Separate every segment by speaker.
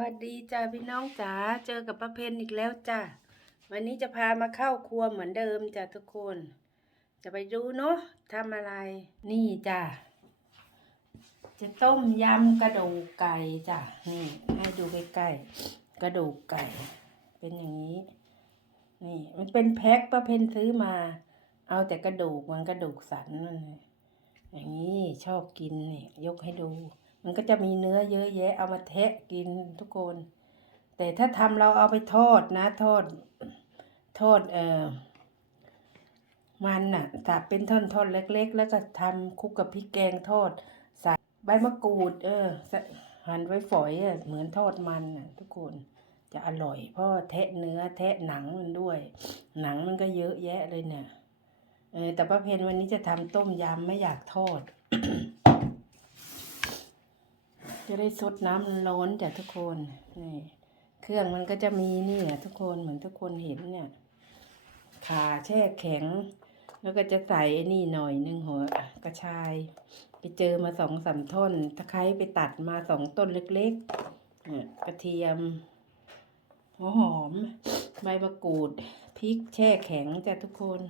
Speaker 1: วัสดีจ้าพี่น้องจ๋าเจอกับป้าเพนอีกแล้วจ้าวันนี้จะพามาเข้าครัวเหมือนเดิมจ้ะทุกคน จะไปดูเนาะทำอะไรนี่จ้าจะต้มยำกระดูกไก่จ้ะนี่ให้ดูใกล้ๆกระดูกไก่ เป็นอย่างนี้ นี่ มันเป็นแพ็คป้าเพนซื้อมา เอาแต่กระดูกมันกระดูกสันนั่นอย่างนี้ชอบกินนี่ยกให้ดู มันก็จะมีเนื้อเยอะแยะเอามาแทะกินทุกคน แต่ถ้าทำเราเอาไปทอดนะทอดทอดเอ่อมันน่ะสับเป็นท่อนๆเล็ก ๆ แล้วก็ทำคุกกับพริกแกงทอดใส่ใบมะกรูด เออหั่นไว้ฝอยอะเหมือนทอดมันน่ะ ทุกคนจะอร่อย เพราะแทะเนื้อแทะหนังมันด้วย หนังมันก็เยอะแยะเลยเนี่ยเออแต่ป้าเพนวันนี้จะทำต้มยำไม่อยากทอด จะได้ซดน้ำร้อนจากทุกคนนี่เครื่องมันก็จะมีนี่อะทุกคนเหมือนทุกคนเห็นเนี่ยขาแช่แข็ง แล้วก็จะใส่ไอ้นี่หน่อยหนึ่งหัวกระชาย ไปเจอมาสองสามท่อนตะไคร้ไปตัดมาสองต้นเล็กๆเนี่ยกระเทียมหัวหอม ใบมะกรูดพริกแช่แข็งจ้ะทุกคน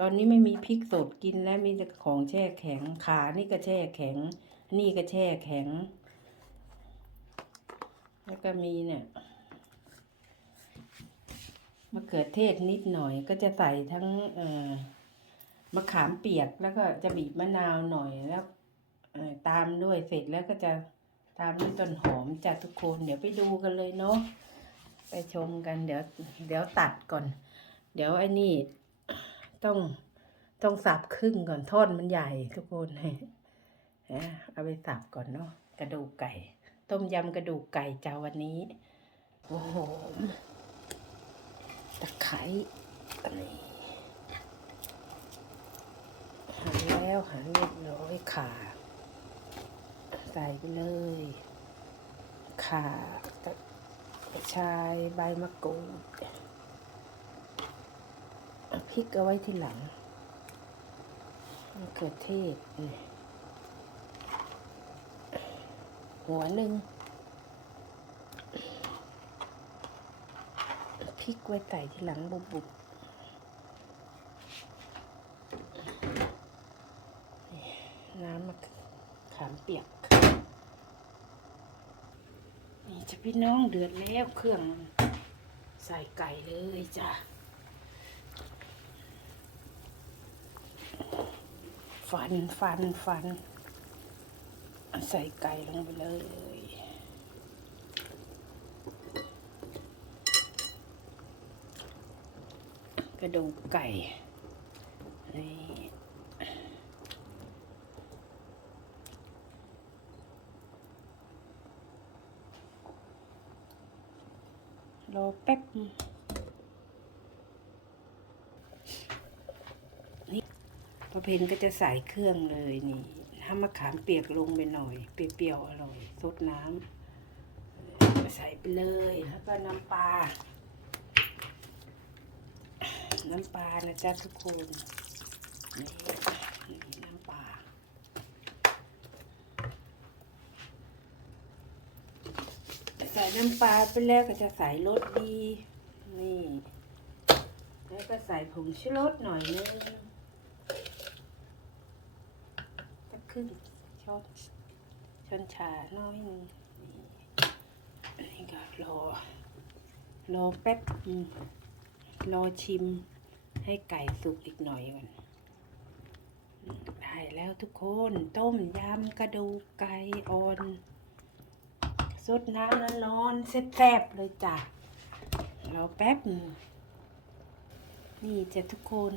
Speaker 1: ตอนนี้ไม่มีพริกสดกินแล้วมีแต่ของแช่แข็งขานี่ก็แช่แข็ง นี่ก็แช่แข็ง แล้วก็มีเนี่ยมะเขือเทศนิดหน่อยก็จะใส่ทั้งมะขามเปียกแล้วก็จะบีบมะนาวหน่อยแล้วตามด้วยเสร็จแล้วก็จะตามด้วยต้นหอมจากทุกคนเดี๋ยวไปดูกันเลยเนาะไปชมกันเดี๋ยวเดี๋ยวตัดก่อน เดี๋ยวไอ้นี่ต้องต้องสับครึ่งก่อนท่อนมันใหญ่ทุกคนเอาไปสับก่อนเนาะกระดูกไก่ ต้มยำกระดูกไก่จ้าวันนี้โอ้โหตะไคร้นี่หั่นแล้วหั่นเรียบร้อยข่าใส่ไปเลยข่าตะกระชายใบมะกรูดพริกเอาไว้ที่หลังมะเขือเทศนี่ หัวหนึ่งพริกไว้ใส่ที่หลังบุบบุบน้ำมะขามเปียก นี่จะพี่น้องเดือดแล้วเครื่องใส่ไก่เลยจ้ะ ฟันฟันฟัน ใส่ไก่ลงไปเลยกระดูกไก่นี่รอแป๊บนี่ประเพณก็จะใส่เครื่องเลยนี่ ถ้ามะขามเปียกลงไปหน่อย เปรี้ยวๆอร่อยซดน้ำใส่ไปเลยแล้วก็น้ำปลา น้ำปลานะจ๊ะทุกคนนี่นี่น้ำปลาใส่น้ำปลาไปแล้วก็จะใส่รสดี นี่ แล้วก็ใส่ผงชูรสหน่อยนึง สักค รึ่งช้อนช้อนชาน้อยนึงนี่ก็รอรอแป๊บรอชิมให้ไก่สุกอีกหน่อยก่อนได้แล้วทุกคนต้มยำกระดูกไก่อ่อนสดน้ำร้อนๆแซ่บๆเลยจ้ะรอแป๊บนี่จะทุกคน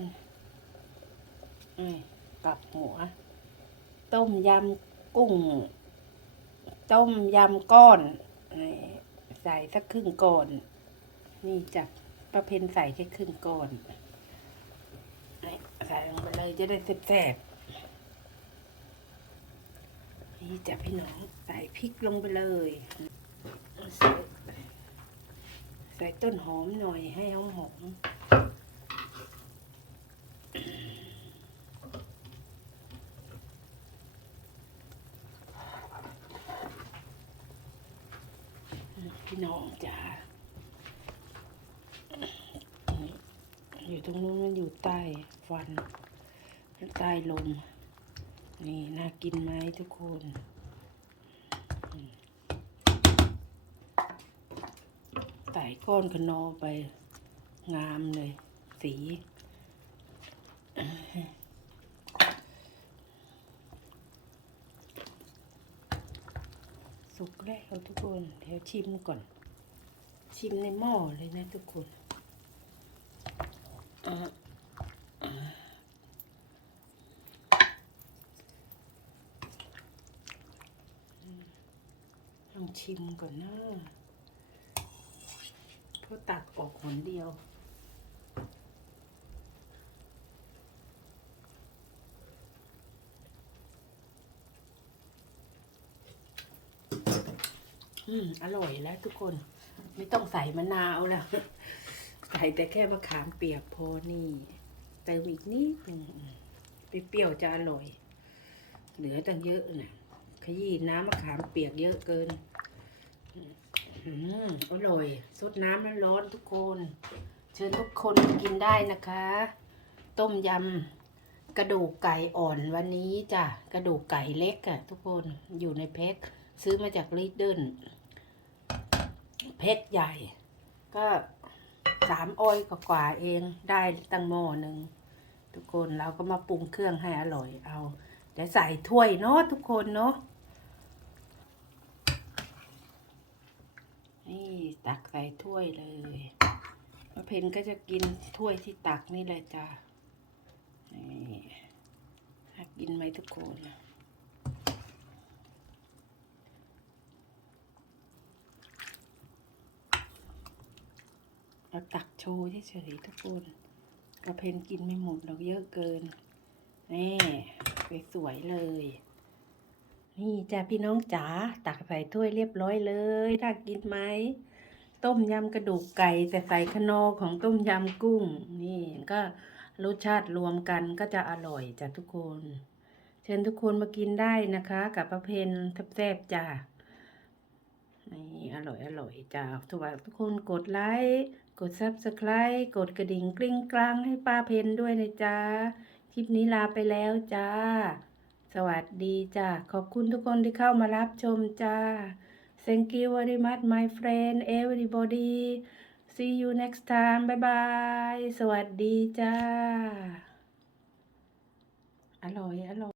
Speaker 1: อ้ยกลับหัว ต้มยำกุ้ง ต้มยำก้อนใส่สักครึ่งก้อน นี่จับประเพณใส่แค่ครึ่งก้อนใส่ลงไปเลยจะได้แซ่บๆนี่จับพี่น้องใส่พริกลงไปเลย ใส่ใส่ต้นหอมหน่อยให้หอมหอม พี่น้องจ๋าอยู่ตรงนู้นมันอยู่ใต้ฟันใต้ลม นี่น่ากินไหมทุกคนไต่ก้อนขนอไปงามเลย สี กแล้วทุกคนเดี๋ยวชิมก่อน ชิมในหม้อเลยนะทุกคนลองชิมก่อนนะเพราะตักออกหนเดียว อืม อร่อยแล้วทุกคน ไม่ต้องใส่มะนาวแล้ว ใส่แต่แค่มะขามเปียกพอนี่เติมอีกนิดหนึ่งอืมเปรี้ยวจะอร่อย เหลือตั้งเยอะนะขยี้น้ำมะขามเปียกเยอะเกิน อืมอร่อยสดน้ำร้อนทุกคน เชิญทุกคนกินได้นะคะ ต้มยำกระดูกไก่อ่อนวันนี้จ้ะ กระดูกไก่เล็กอะทุกคนอยู่ในแพ็คซื้อมาจากลีดเดิล แพ็คใหญ่ ก็สามออยกว่าเองได้ตั้งหม้อหนึ่งทุกคนเราก็มาปรุงเครื่องให้อร่อยเอาเดี๋ยวใส่ถ้วยเนาะทุกคนเนาะนี่ตักใส่ถ้วยเลยมะเพนก็จะกินถ้วยที่ตักนี่เลยจ้ะนี่หากินไหมทุกคน เราตักโชว์เฉยๆทุกคนมะเพนกินไม่หมดหรอกเยอะเกิน นี่สวยๆเลย นี่จ้ะพี่น้องจ๋าตักใส่ถ้วยเรียบร้อยเลยถ้ากินไหมต้มยำกระดูกไก่แต่ใส่ขนอของต้มยำกุ้ง นี่ก็รสชาติรวมกันก็จะอร่อยจ้ะทุกคน เชิญทุกคนมากินได้นะคะ กับประเพณแซ่บๆจ้ะนี่อร่อยอร่อยจ้ะทุกทุกคนกดไลค์ กด subscribe กดกระดิ่งกริ้งกลางให้ป้าเพนด้วยนะจ๊ะ คลิปนี้ลาไปแล้วจ้า สวัสดีจ้ะขอบคุณทุกคนที่เข้ามารับชมจ้า Thank you very much my friend everybody see you next time bye bye สวัสดีจ้า อร่อย อร่อย